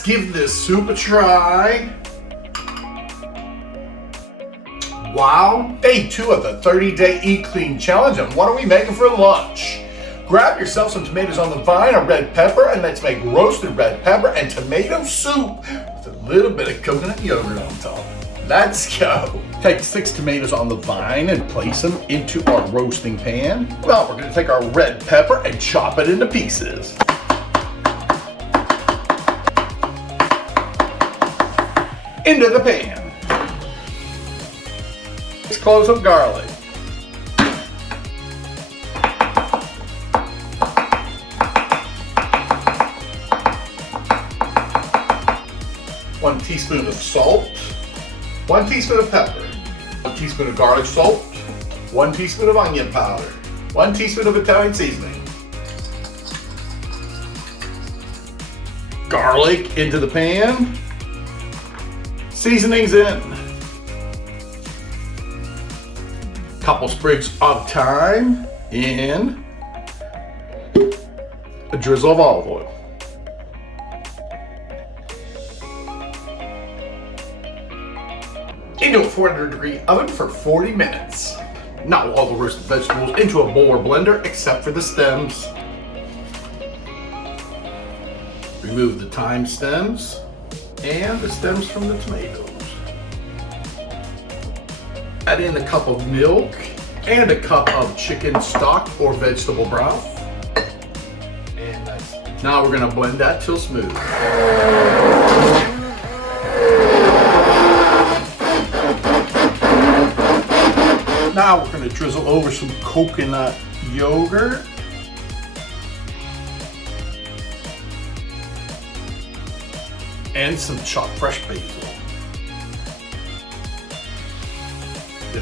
Let's give this soup a try. Wow, day 2 of the 30-day Eat Clean Challenge, and what are we making for lunch? Grab yourself some tomatoes on the vine, a red pepper, and let's make roasted red pepper and tomato soup with a little bit of coconut yogurt on top. Let's go. Take 6 tomatoes on the vine and place them into our roasting pan. Now we're gonna take our red pepper and chop it into pieces. Into the pan. Let's close up garlic. One teaspoon of salt, 1 teaspoon of pepper, 1 teaspoon of garlic salt, 1 teaspoon of onion powder, 1 teaspoon of Italian seasoning. Garlic into the pan. Seasonings in. Couple sprigs of thyme in. A drizzle of olive oil. Into a 400-degree oven for 40 minutes. Now all the roasted vegetables into a bowl or blender except for the stems. Remove the thyme stems and the stems from the tomatoes. Add in a cup of milk and a cup of chicken stock or vegetable broth. And now we're gonna blend that till smooth. Now we're going to drizzle over some coconut yogurt. And some chopped fresh basil.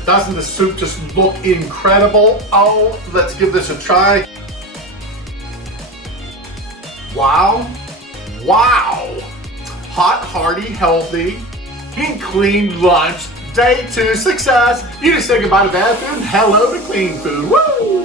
Doesn't the soup just look incredible? Oh, let's give this a try. Wow. Wow. Hot, hearty, healthy, and clean lunch. Day 2 success. You just say goodbye to bad food and hello to clean food. Woo!